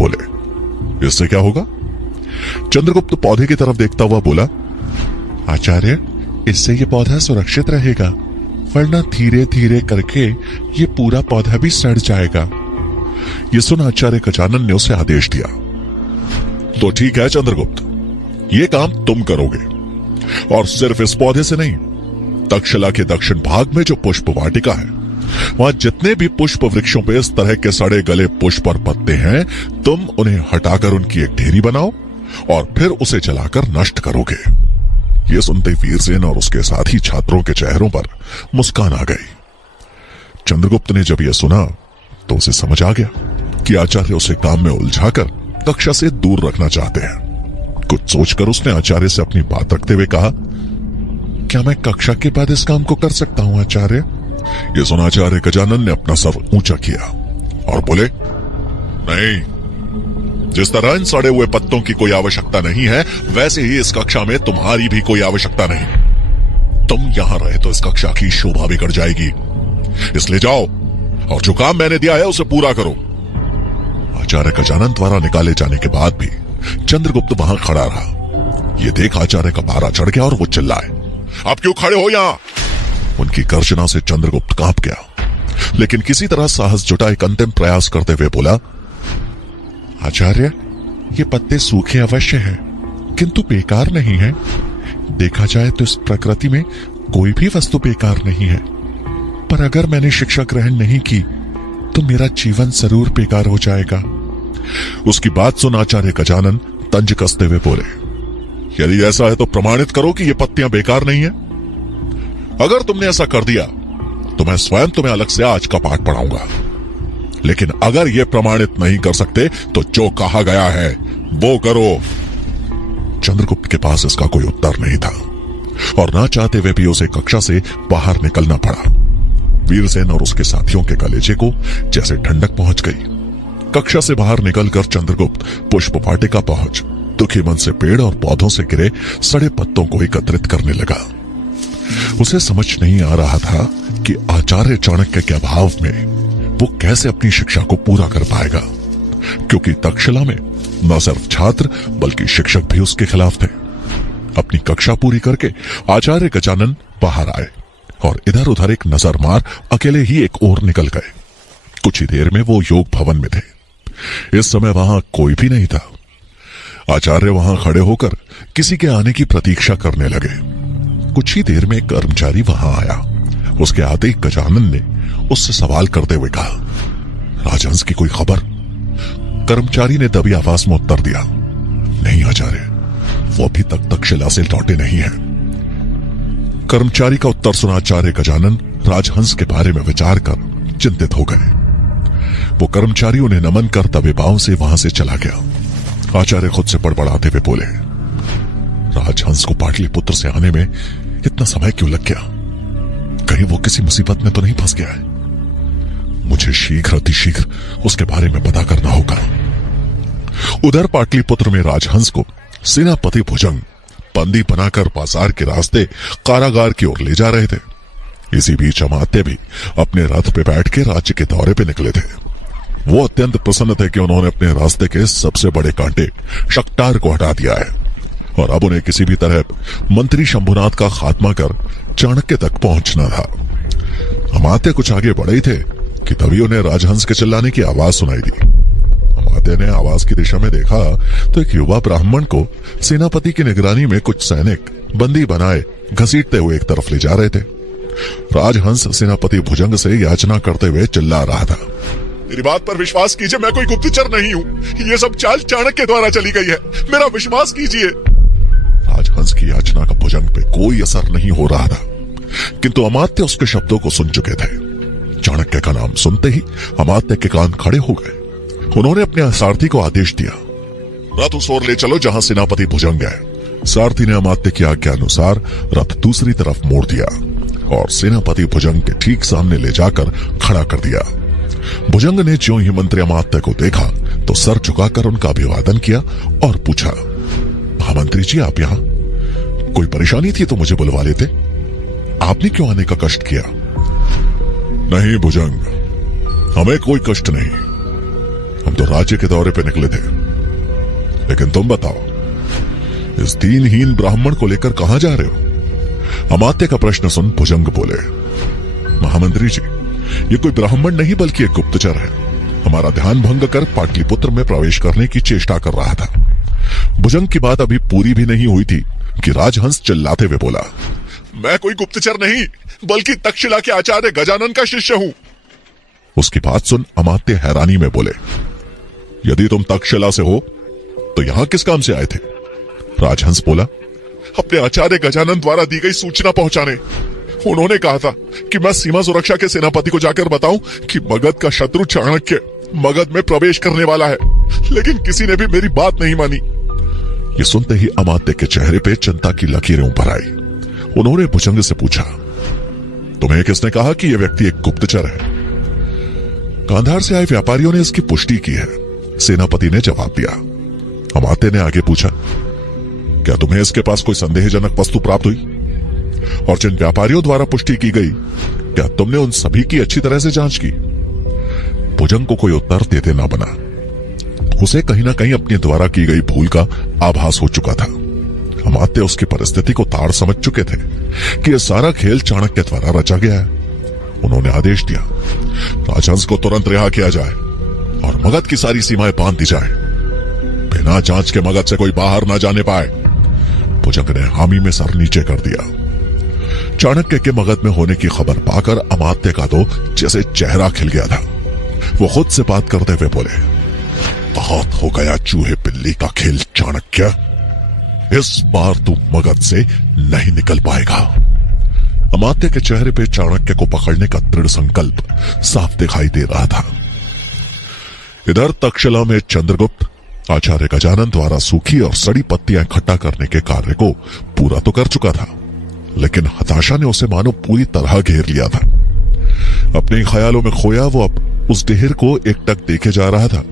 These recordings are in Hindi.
बोले, इससे क्या होगा? चंद्रगुप्त पौधे की तरफ देखता हुआ बोला, आचार्य, इससे ये पौधा सुरक्षित रहेगा, वरना धीरे धीरे करके ये पूरा पौधा भी सड़ जाएगा। ये सुन आचार्य गजानन ने उसे आदेश दिया, तो ठीक है चंद्रगुप्त, ये काम तुम करोगे, और सिर्फ इस पौधे से नहीं, तक्षशिला के दक्षिण भाग में जो पुष्प वाटिका है, वहां जितने भी पुष्प वृक्षों पे इस तरह के सड़े गले पुष्प और पत्ते हैं, तुम उन्हें हटाकर उनकी एक ढेरी बनाओ और फिर उसे जलाकर नष्ट करोगे। ये सुनते वीरसेन और उसके साथी छात्रों के चेहरों पर मुस्कान आ गई। चंद्रगुप्त ने जब यह सुना तो उसे समझ आ गया कि आचार्य उसे काम में उलझाकर कक्षा से दूर रखना चाहते हैं। कुछ सोचकर उसने आचार्य से अपनी बात रखते हुए कहा, क्या मैं कक्षा के बाद इस काम को कर सकता हूं आचार्य? ये सुना आचार्य गजानन ने अपना सर ऊंचा किया और बोले, नहीं, जिस तरह इन सड़े हुए पत्तों की कोई आवश्यकता नहीं है, वैसे ही इस कक्षा में तुम्हारी भी कोई आवश्यकता नहीं। तुम यहां रहे तो इस कक्षा की शोभा बिगड़ जाएगी, इसलिए जाओ और जो काम मैंने दिया है उसे पूरा करो। आचार्य गजानन द्वारा निकाले जाने के बाद भी चंद्रगुप्त वहां खड़ा रहा। ये देख आचार्य का पारा चढ़ गया और वो चिल्लाए, आप क्यों खड़े हो यहां? उनकी गर्जना से चंद्रगुप्त कांप गया, लेकिन किसी तरह साहस जुटा एक अंतिम प्रयास करते हुए बोला, आचार्य, ये पत्ते सूखे अवश्य हैं, किंतु बेकार नहीं है। देखा जाए तो इस प्रकृति में कोई भी वस्तु बेकार नहीं है, पर अगर मैंने शिक्षा ग्रहण नहीं की तो मेरा जीवन जरूर बेकार हो जाएगा। उसकी बात सुन आचार्य गजानन तंज कसते हुए बोले, यदि ऐसा है तो प्रमाणित करो कि ये पत्तियां बेकार नहीं है। अगर तुमने ऐसा कर दिया तो मैं स्वयं तुम्हें अलग से आज का पाठ पढ़ाऊंगा, लेकिन अगर यह प्रमाणित नहीं कर सकते तो जो कहा गया है वो करो। चंद्रगुप्त के पास इसका कोई उत्तर नहीं था और ना चाहते हुए भी उसे कक्षा से बाहर निकलना पड़ा। वीरसेन और उसके साथियों के कलेजे को जैसे ठंडक पहुंच गई। कक्षा से बाहर निकलकर चंद्रगुप्त पुष्प वाटिका पहुंच दुखी मन से पेड़ और पौधों से गिरे सड़े पत्तों को एकत्रित करने लगा। उसे समझ नहीं आ रहा था कि आचार्य चाणक्य के अभाव में वो कैसे अपनी शिक्षा को पूरा कर पाएगा, क्योंकि तक्षशिला में न सिर्फ छात्र बल्कि शिक्षक भी उसके खिलाफ थे। अपनी कक्षा पूरी करके आचार्य गजानन बाहर आए और इधर उधर एक नजर मार अकेले ही एक ओर निकल गए। कुछ ही देर में वो योग भवन में थे। इस समय वहां कोई भी नहीं था। आचार्य वहां खड़े होकर किसी के आने की प्रतीक्षा करने लगे। कुछ ही देर में एक कर्मचारी वहां आया। उसके आते ही गजानन ने उससे सवाल करते हुए कहा, राजहंस की कोई खबर? कर्मचारी ने दबी आवाज में उत्तर दिया, नहीं आचार्य, वो अभी तक तक्षशिला से लौटे नहीं है। कर्मचारी का उत्तर सुना आचार्य गजानन राजहंस के बारे में विचार कर चिंतित हो गए। वो कर्मचारी उन्हें नमन कर दबे पांव से वहां से चला गया। आचार्य खुद से बड़बड़ाते हुए बोले, राजहंस को पाटलिपुत्र से आने में इतना समय क्यों लग गया? कहीं वो किसी मुसीबत में तो नहीं फंस गया है? मुझे शीघ्र अतिशीघ्र उसके बारे में पता करना होगा। उधर पाटलिपुत्र में राजहंस को सेनापति भुजंग बंदी बनाकर बाजार के रास्ते कारागार की ओर ले जा रहे थे। इसी बीच अमात्य भी अपने रथ पे बैठ के राज्य के दौरे पे निकले थे। वो अत्यंत प्रसन्न थे कि उन्होंने अपने रास्ते के सबसे बड़े कांटे शक्टार को हटा दिया है और अब उन्हें किसी भी तरह मंत्री शंभुनाथ का खात्मा कर चाणक्य तक पहुंचना था। अमात्य कुछ आगे बढ़े ही थे कि तभी उन्हें राजहंस के चिल्लाने की आवाज सुनाई दी। अमात्य ने आवाज की दिशा में देखा तो एक युवा ब्राह्मण को सेनापति की निगरानी में कुछ सैनिक बंदी बनाए घसीटते हुए एक तरफ ले जा रहे थे। राजहंस सेनापति भुजंग से याचना करते हुए चिल्ला रहा था, मेरी बात पर विश्वास कीजिए, मैं कोई गुप्तचर नहीं हूँ। ये सब चाल चाणक्य द्वारा चली गई है, मेरा विश्वास कीजिए। राजहंस की याचना का भुजंग पे कोई असर नहीं हो रहा था, किंतु अमात्य उसके शब्दों को सुन चुके थे। चाणक्य का नाम सुनते ही अमात्य के कान खड़े हो गए। उन्होंने अपने सारथी को आदेश दिया, रथ उस ओर ले चलो जहां सेनापति भुजंग है। सारथी ने अमात्य की आज्ञा अनुसार रथ दूसरी तरफ मोड़ दिया और सेनापति भुजंग के ठीक सामने ले जाकर खड़ा कर दिया। भुजंग ने ज्यों ही मंत्री अमात्य को देखा तो सर झुकाकर उनका अभिवादन किया और पूछा, महामंत्री जी, आप यहाँ? कोई परेशानी थी तो मुझे बुलवा लेते, आपने क्यों आने का कष्ट किया? नहीं भुजंग, हमें कोई कष्ट नहीं, हम तो राज्य के दौरे पे निकले थे। लेकिन तुम बताओ, इस दीनहीन ब्राह्मण को लेकर कहां जा रहे हो? अमात्य का प्रश्न सुन भुजंग बोले, महामंत्री जी, ये कोई ब्राह्मण नहीं बल्कि एक गुप्तचर है। हमारा ध्यान भंग कर पाटलिपुत्र में प्रवेश करने की चेष्टा कर रहा था। भुजंग की बात अभी पूरी भी नहीं हुई थी कि राजहंस चिल्लाते हुए बोला, मैं कोई गुप्तचर नहीं बल्कि तक्षशिला के आचार्य गजानन का शिष्य हूं। उसकी बात सुन अमात्य हैरानी में बोले, यदि तुम तक्षशिला से हो तो यहां किस काम से आए थे? राजहंस बोला, अपने आचार्य गजानन द्वारा दी गई सूचना पहुंचाने। उन्होंने कहा था कि मैं सीमा सुरक्षा के सेनापति को जाकर बताऊं कि मगध का शत्रु चाणक्य मगध में प्रवेश करने वाला है, लेकिन किसी ने भी मेरी बात नहीं मानी। ये सुनते ही अमात्य के चेहरे पे चिंता की लकीरें उभर आई। उन्होंने भुजंग से पूछा, तुम्हें किसने कहा कि यह व्यक्ति एक गुप्तचर है? गांधार से आए व्यापारियों ने इसकी पुष्टि की है, सेनापति ने जवाब दिया। अमात्य ने आगे पूछा, क्या तुम्हें इसके पास कोई संदेहजनक वस्तु प्राप्त हुई? और जिन व्यापारियों द्वारा पुष्टि की गई, क्या तुमने उन सभी की अच्छी तरह से जांच की? भुजंग को कोई उत्तर देते ना बना। उसे कहीं ना कहीं अपने द्वारा की गई भूल का आभास हो चुका था। अमात्य उसकी परिस्थिति को ताड़ समझ चुके थे कि यह सारा खेल चाणक्य द्वारा रचा गया है। उन्होंने आदेश दिया, राजहंस को तुरंत रिहा किया जाए और मगध की सारी सीमाएं बांध दी जाए। बिना जांच के मगध से कोई बाहर ना जाने पाए। भुजंग ने हामी में सर नीचे कर दिया। चाणक्य के मगध में होने की खबर पाकर अमात्य का तो जैसे चेहरा खिल गया था। वो खुद से बात करते हुए बोले, बहुत हो गया चूहे बिल्ली का खेल चाणक्य, इस बार तू मगध से नहीं निकल पाएगा। अमात्य के चेहरे पे चाणक्य को पकड़ने का दृढ़ संकल्प साफ दिखाई दे रहा था। इधर तक्षशिला में चंद्रगुप्त आचार्य गजानन द्वारा सूखी और सड़ी पत्तियां इकट्ठा करने के कार्य को पूरा तो कर चुका था, लेकिन हताशा ने उसे मानो पूरी तरह घेर लिया था। अपने ख्यालों में खोया वो अब उस ढेर को एकटक देखे जा रहा था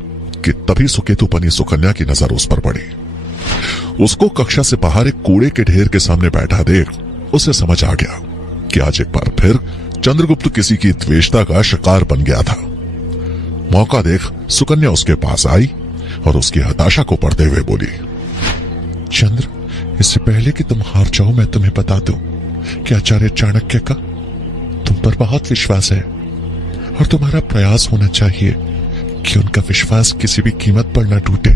कि तभी सुकेतुपनी सुकन्या की नजर उस पर पड़ी। उसको कक्षा से बाहर एक कूड़े के ढेर के सामने बैठा देख उसे समझ आ गया कि आज एक बार फिर चंद्रगुप्त किसी की द्वेषता का शिकार बन गया था। मौका देख सुकन्या उसके पास आई और उसकी हताशा को पढ़ते हुए बोली, चंद्र, इससे पहले कि तुम हार जाओ मैं तुम्हें बता दूं कि आचार्य चाणक्य का तुम पर बहुत विश्वास है और तुम्हारा प्रयास होना चाहिए कि उनका विश्वास किसी भी कीमत पर न टूटे।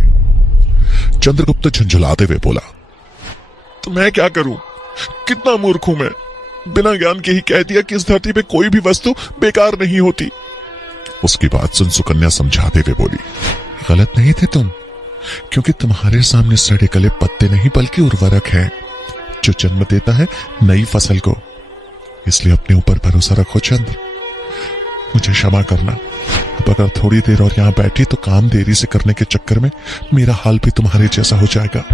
चंद्रगुप्त झंझलाते हुए बोला, तो मैं क्या करूं? कितना मूर्ख हूं मैं। बिना ज्ञान के ही कह दिया कि इस धरती पे कोई भी वस्तु बेकार नहीं होती। उसकी बात सुन सुकन्या समझाते हुए बोली, गलत नहीं थे तुम, क्योंकि तुम्हारे सामने सड़े गले पत्ते नहीं बल्कि उर्वरक है जो जन्म देता है नई फसल को। इसलिए अपने ऊपर भरोसा रखो चंद्र। मुझे क्षमा करना, अब अगर थोड़ी देर और यहां बैठी तो काम देरी से करने के चक्कर में मेरा हाल भी तुम्हारे जैसा हो जाएगा।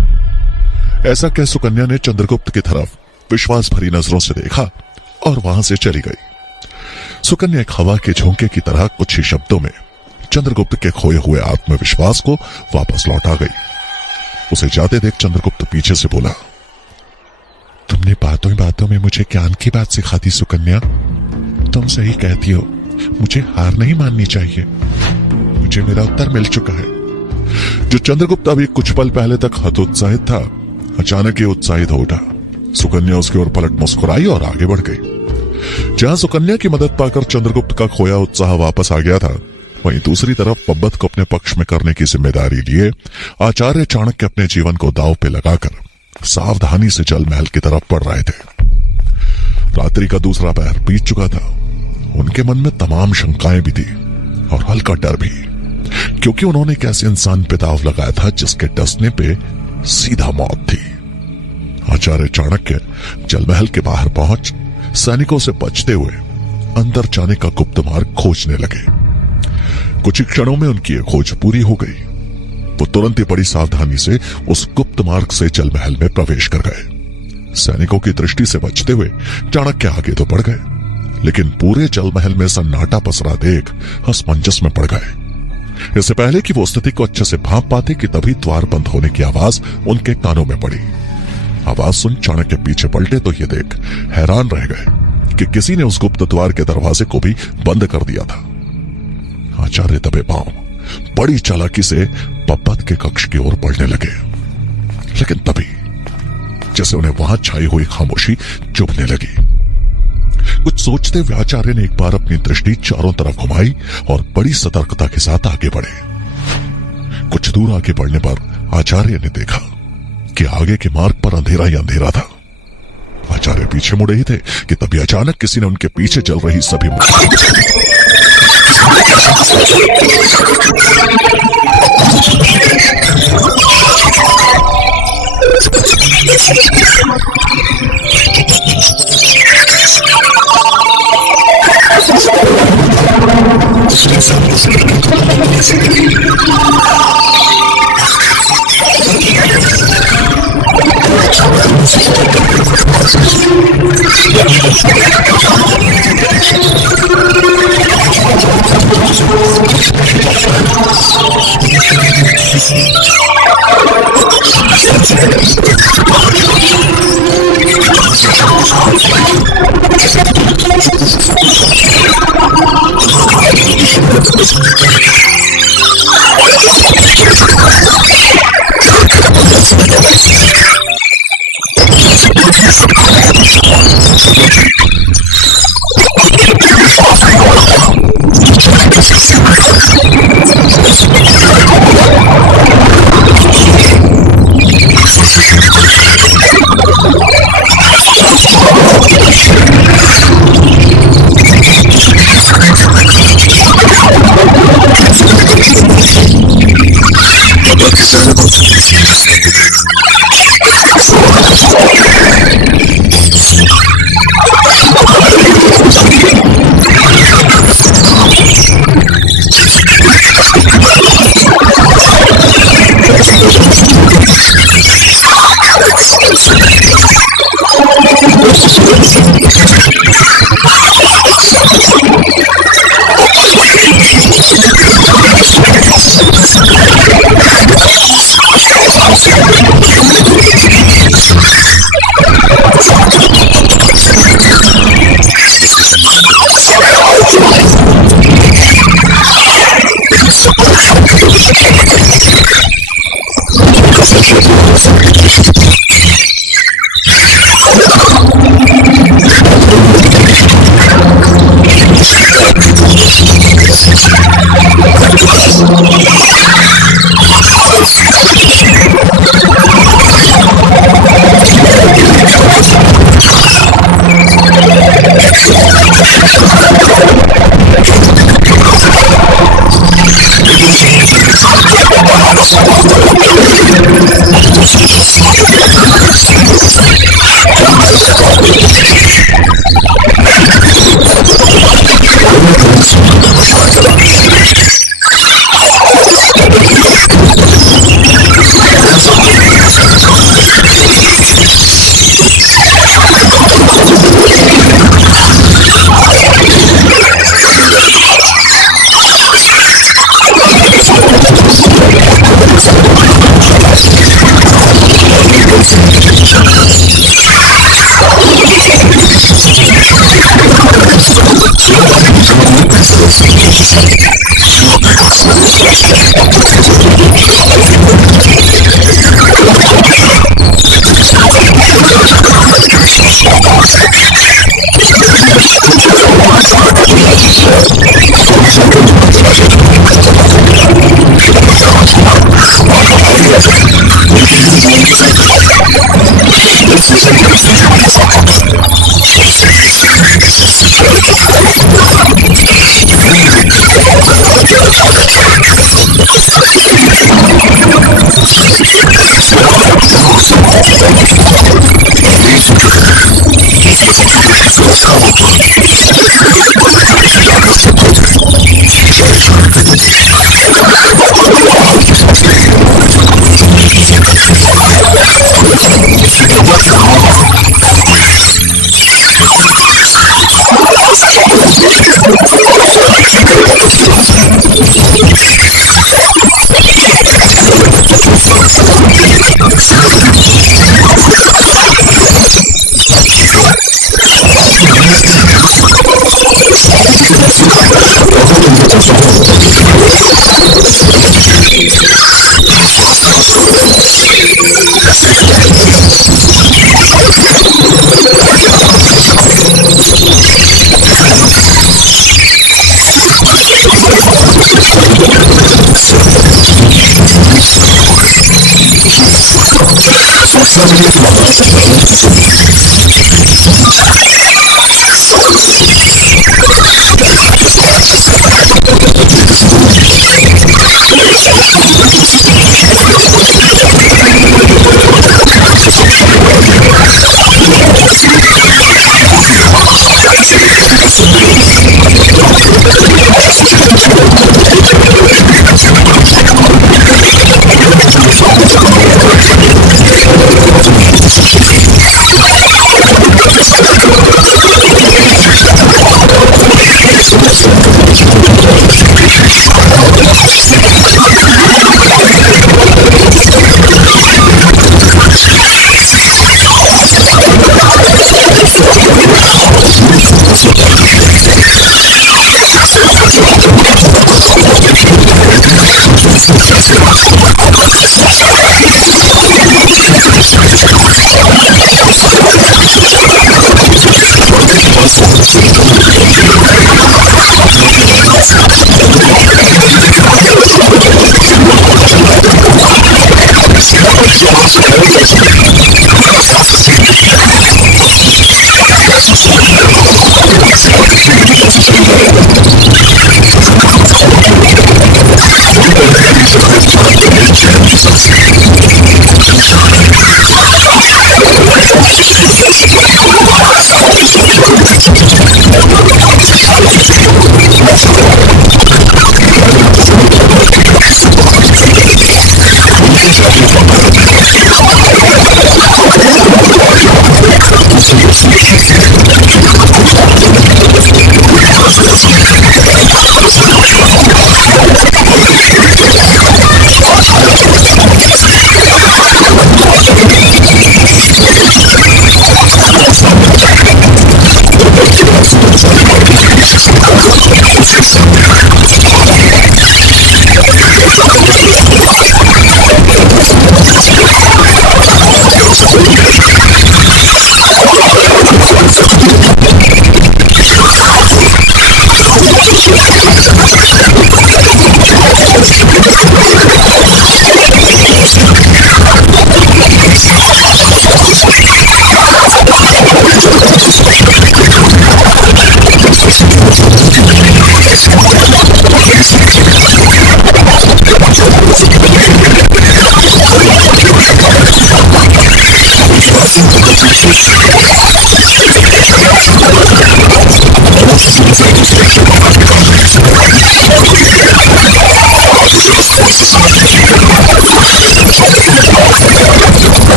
ऐसा कह सुकन्या ने चंद्रगुप्त की तरफ विश्वास भरी नजरों से देखा और वहां से चली गई। सुकन्या एक हवा के झोंके की तरह कुछ ही शब्दों में चंद्रगुप्त के खोए हुए आत्मविश्वास को वापस लौटा गई। उसे जाते देख चंद्रगुप्त पीछे से बोला, तुमने बातों बातों में मुझे ज्ञान की बात सिखा दी सुकन्या। तुम सही कहती हो, मुझे हार नहीं माननी चाहिए। मुझे मेरा उत्तर मिल चुका है। जो चंद्रगुप्त अभी कुछ पल पहले तक हतोत्साहित था, अचानक ही उत्साहित हो उठा। सुकन्या उसकी ओर पलट मुस्कुराई और आगे बढ़ गई। जहां सुकन्या की मदद पाकर चंद्रगुप्त का खोया उत्साह वापस आ गया था, वहीं दूसरी तरफ पब्बत को अपने पक्ष में करने की जिम्मेदारी लिए आचार्य चाणक्य अपने जीवन को दांव पे लगाकर सावधानी से जल महल की तरफ बढ़ रहे थे। रात्रि का दूसरा पहर बीत चुका था। उनके मन में तमाम शंकाएं भी थी और हल्का डर भी, क्योंकि उन्होंने एक ऐसे इंसान पे दांव लगाया था जिसके डसने पे सीधा मौत थी। आचार्य चाणक्य जलमहल के बाहर पहुंच सैनिकों से बचते हुए अंदर जाने का गुप्त मार्ग खोजने लगे। कुछ ही क्षणों में उनकी यह खोज पूरी हो गई। वो तुरंत ही बड़ी सावधानी से उस गुप्त मार्ग से जलमहल में प्रवेश कर गए। सैनिकों की दृष्टि से बचते हुए चाणक्य आगे तो बढ़ गए, लेकिन पूरे जलमहल में सन्नाटा पसरा देख असमंजस में पड़ गए। इससे पहले कि वो स्थिति को अच्छे से भांप पाते कि तभी द्वार बंद होने की आवाज उनके कानों में पड़ी। आवाज सुन चाणक्य पीछे पलटे तो ये देख हैरान रह गए कि किसी ने उस गुप्त द्वार के दरवाजे को भी बंद कर दिया था। आचार्य दबे पांव बड़ी चालाकी से पब्बत के कक्ष की ओर बढ़ने लगे। लेकिन तभी जैसे उन्हें वहां छाई हुई खामोशी चुभने लगी। कुछ सोचते हुए आचार्य ने एक बार अपनी दृष्टि चारों तरफ घुमाई और बड़ी सतर्कता के साथ आगे बढ़े। कुछ दूर आगे बढ़ने पर आचार्य ने देखा कि आगे के मार्ग पर अंधेरा ही अंधेरा था। आचार्य पीछे मुड़े ही थे कि तभी अचानक किसी ने उनके पीछे चल रही सभी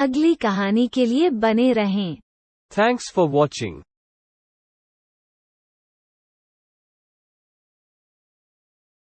अगली कहानी के लिए बने रहें। Thanks for watching.